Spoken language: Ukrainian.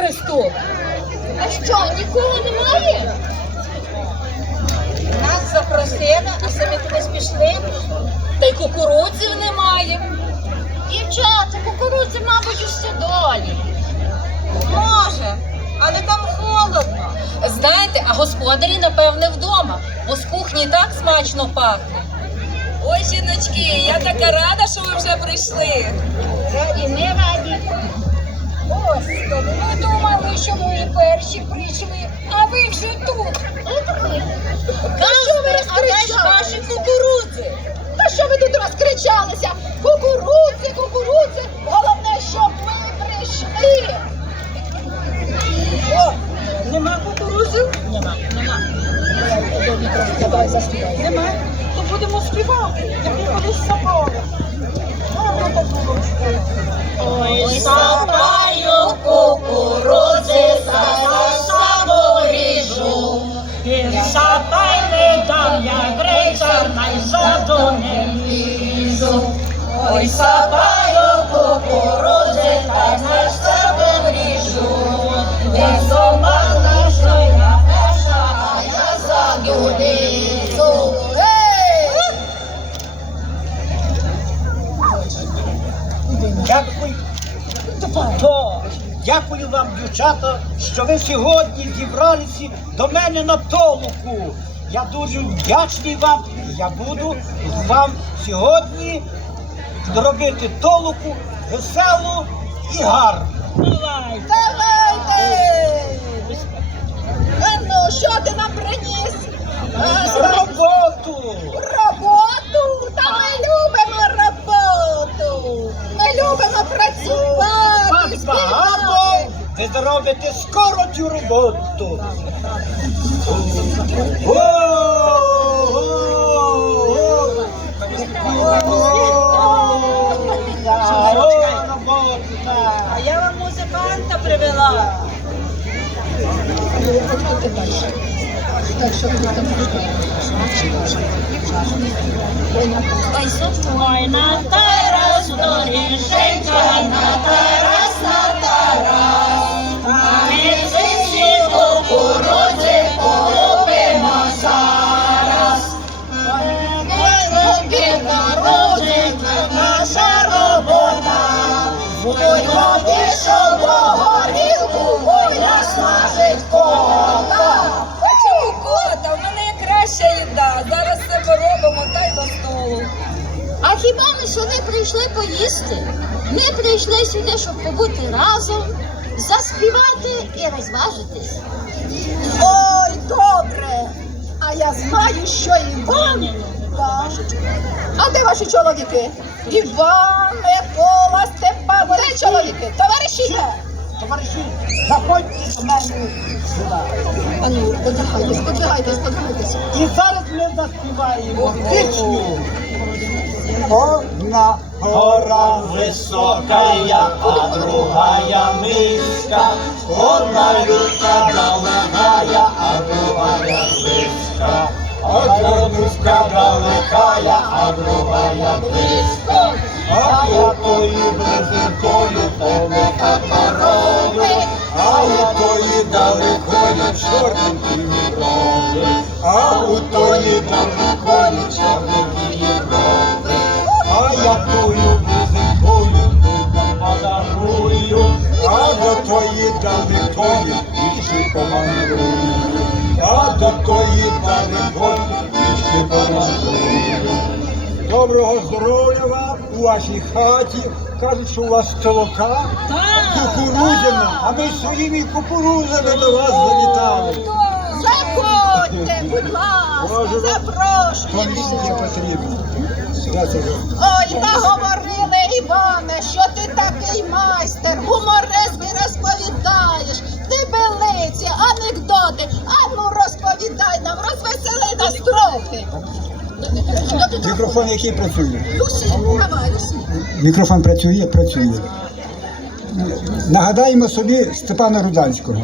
Христу. А що, нікого немає? Нас запросили, а самі туди спішли, Та й кукурудзів немає. Дівчата, кукурудзи, мабуть, у долі. Може, але там холодно. Знаєте, а господарі, напевне, вдома, бо з кухні так смачно пахне. Ой, жіночки, я така рада, що ви вже прийшли. І ми раді. Господи, ми думали, що ми перші прийшли, а ви вже тут. Гаспер, а де ж ваші кукурудзи? Та що ви тут розкричалися? Кукурудзи, кукурудзи. Головне, щоб ми прийшли. О, Нема кукурузів? Нема, нема. Нема. То будемо співати, я грицар, найзаду не лізу. Ой, сапаю кукурудзи, та на себе ріжу. Я сама наша, я перша, а я ззаду лізу. Дякую. Дякую вам, дівчата, що ви сьогодні зібралися до мене на толоку. Я дуже вдячний вам. Я буду вам сьогодні робити толоку веселу і гарну. Давай. Давайте! Ну, що ти нам приніс? А, Роботу! Роботу! Та ми любимо роботу! Ми любимо працювати! Вас багато, співати! Ви зробите скоро цю роботу. А я вам музиканта привела. Ой, на тарас, доріженька, на хіба ми сюди прийшли поїсти? Ми прийшли сюди, щоб побути разом, заспівати і розважитись. Ой, добре! А я знаю, що Іван. Так. А де ваші чоловіки? Іван, Микола, Степан, де чоловіки? Товариші де? Товариші, заходьте до мене сюди. А ну, подвигайтесь, подвигайтесь, подвигайтесь. І зараз ми заспіваємо пісню. Одна гора високая, а другая низька. Одна люка далекая, а другая близька. Одна низька далекая, а другая близька. А я тою близькою Доброго здоров'я вам у вашій хаті. Кажуть, що у вас толока кукурудзяна, а ми своїми кукурудзами до вас завітали. Заходьте, будь ласка, запрошуємо. Ой, та говорили, Іване, що ти такий майстер, гуморески розповідаєш, Мікрофон який працює? Мікрофон працює, працює. Нагадаємо собі Степана Руданського.